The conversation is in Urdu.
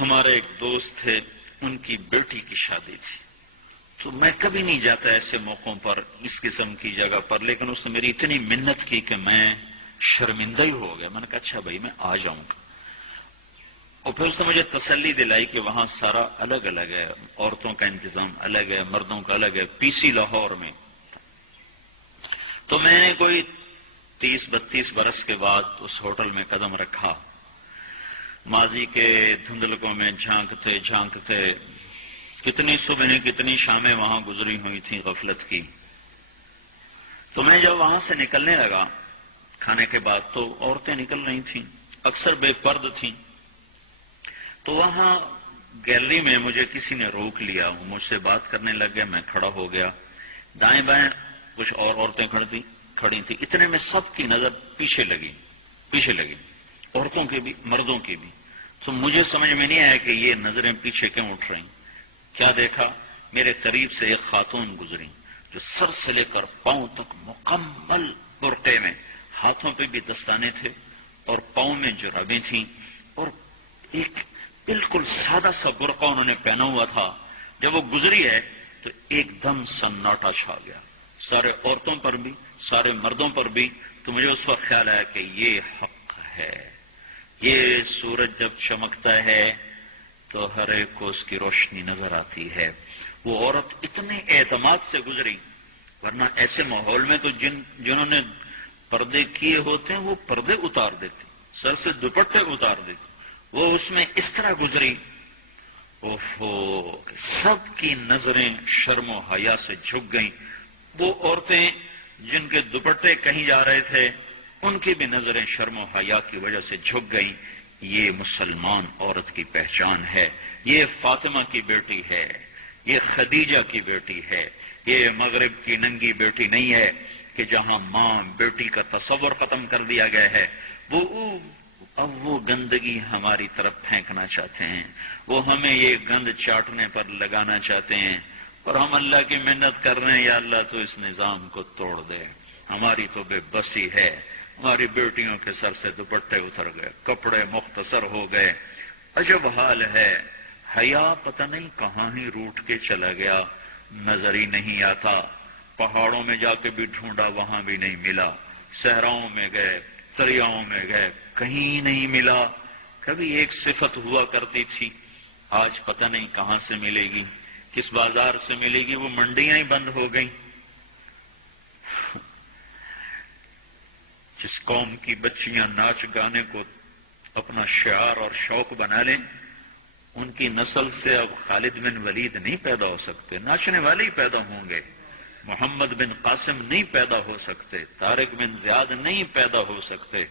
ہمارے ایک دوست تھے، ان کی بیٹی کی شادی تھی، تو میں کبھی نہیں جاتا ایسے موقعوں پر اس قسم کی جگہ پر، لیکن اس نے میری اتنی منت کی کہ میں شرمندہ ہی ہو گیا. میں نے کہا اچھا بھائی میں آ جاؤں گا. اور پھر اس نے مجھے تسلی دلائی کہ وہاں سارا الگ الگ ہے، عورتوں کا انتظام الگ ہے، مردوں کا الگ ہے. پی سی لاہور میں. تو میں نے کوئی 30-32 برس کے بعد اس ہوٹل میں قدم رکھا. ماضی کے دھندلکوں میں جھانکتے جھانکتے کتنی صبح کتنی شامیں وہاں گزری ہوئی تھیں غفلت کی. تو میں جب وہاں سے نکلنے لگا کھانے کے بعد، تو عورتیں نکل رہی تھیں، اکثر بے پرد تھیں. تو وہاں گیلری میں مجھے کسی نے روک لیا، مجھ سے بات کرنے لگ گیا. میں کھڑا ہو گیا. دائیں بائیں کچھ اور عورتیں کھڑی تھیں. اتنے میں سب کی نظر پیچھے لگی، عورتوں کی بھی مردوں کی بھی. تو مجھے سمجھ میں نہیں آیا کہ یہ نظریں پیچھے کیوں اٹھ رہی. کیا دیکھا، میرے قریب سے ایک خاتون گزری جو سر سے لے کر پاؤں تک مکمل برقعے میں، ہاتھوں پہ بھی دستانے تھے اور پاؤں میں جرابیں تھیں، اور ایک بالکل سادہ سا برقع انہوں نے پہنا ہوا تھا. جب وہ گزری ہے تو ایک دم سناٹا چھا گیا، سارے عورتوں پر بھی سارے مردوں پر بھی. تو مجھے اس وقت خیال آیا کہ یہ حق ہے. یہ سورج جب چمکتا ہے تو ہر ایک کو اس کی روشنی نظر آتی ہے. وہ عورت اتنے اعتماد سے گزری، ورنہ ایسے ماحول میں تو جنہوں نے پردے کیے ہوتے ہیں وہ پردے اتار دیتے، سر سے دوپٹے اتار دیتے. وہ اس میں اس طرح گزری، سب کی نظریں شرم و حیا سے جھک گئیں. وہ عورتیں جن کے دوپٹے کہیں جا رہے تھے ان کی بھی نظریں شرم و حیا کی وجہ سے جھک گئیں. یہ مسلمان عورت کی پہچان ہے. یہ فاطمہ کی بیٹی ہے، یہ خدیجہ کی بیٹی ہے. یہ مغرب کی ننگی بیٹی نہیں ہے کہ جہاں ماں بیٹی کا تصور ختم کر دیا گیا ہے. اب وہ گندگی ہماری طرف پھینکنا چاہتے ہیں، وہ ہمیں یہ گند چاٹنے پر لگانا چاہتے ہیں. اور ہم اللہ کی محنت کر رہے ہیں، یا اللہ تو اس نظام کو توڑ دے. ہماری تو بے بسی ہے. ہماری بیٹیوں کے سر سے دوپٹے اتر گئے، کپڑے مختصر ہو گئے. عجب حال ہے. حیا پتہ نہیں کہاں ہی روٹ کے چلا گیا، نظر ہی نہیں آتا. پہاڑوں میں جا کے بھی ڈھونڈا، وہاں بھی نہیں ملا. صحراؤں میں گئے، دریاؤں میں گئے، کہیں نہیں ملا. کبھی ایک صفت ہوا کرتی تھی، آج پتہ نہیں کہاں سے ملے گی، کس بازار سے ملے گی. وہ منڈیاں ہی بند ہو گئیں. جس قوم کی بچیاں ناچ گانے کو اپنا شعار اور شوق بنا لیں، ان کی نسل سے اب خالد بن ولید نہیں پیدا ہو سکتے، ناچنے والے ہی پیدا ہوں گے. محمد بن قاسم نہیں پیدا ہو سکتے، طارق بن زیاد نہیں پیدا ہو سکتے.